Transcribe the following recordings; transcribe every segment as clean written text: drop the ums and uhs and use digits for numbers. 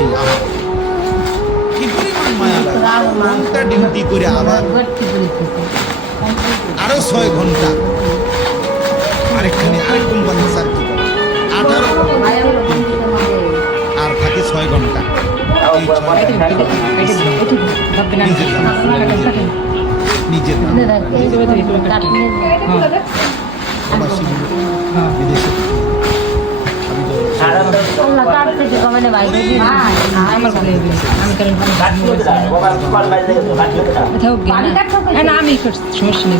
প্রবাসী কি পরিমাণ মায়া লাগে। ঘন্টা ডিউটি করে আবার আরো 6 ঘন্টা আরেক কোম্পানি চাকরি করে 18 আর থাকে 6 ঘন্টা। এই 6 ঘন্টা নিজের প্রবাসী বিদেশে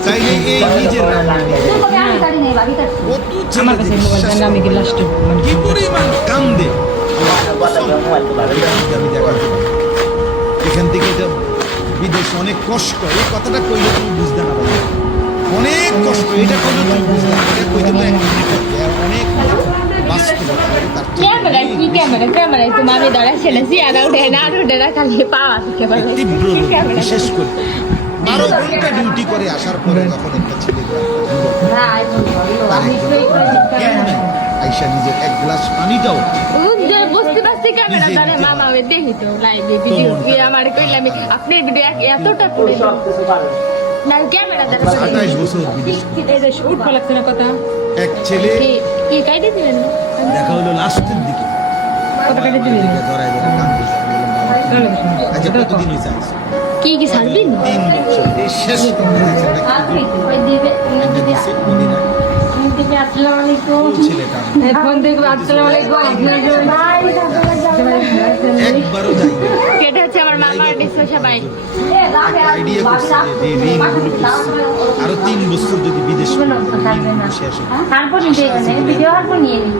চাইলে এই নিজের কি পরিমাণ কান্দে এখান থেকে বিদেশে অনেক কষ্ট। এই কথাটা কইলে তুমি বুঝতে না পারো, অনেক কষ্ট। এটা কইলে তুমি বুঝতে না, এটা কইতে তো অনেক বাস্তবতা। বিশেষ করে 12 ঘন্টা ডিউটি করে আসার পরে যখন একটা ছেলে আইসা নিজের এক গ্লাস পানিটাও বুঝতে পারছি ক্যামেরা ধরে মামা দেখি তো লাইভে ভিডিও আমার কইলাম আপনি ভিডিও এতটা করে না ক্যামেরা ধরে 28 বছর বিদেশে উঠবো লাগছে না কথা। এক ছেলে কি কাইতে দিবেন দেখা হলো লাস্টের দিকে কত কাইতে দিবেন ধরায় ধরে কান্দে। আচ্ছা কতদিন হয়েছে আইসা? কি কি ছাড়বেন 3 বছর। এই শেষ ফোন দেখবে আসসালামু আলাইকুম একবারও যাই এটা হচ্ছে আমার মামার ডিসো সবাই আইডিয়া করছে যে ঋণগুলো করছে আরো 3 বছর যদি বিদেশ শেষ হয় তারপর নিয়ে ভিডিও আর নিয়ে নি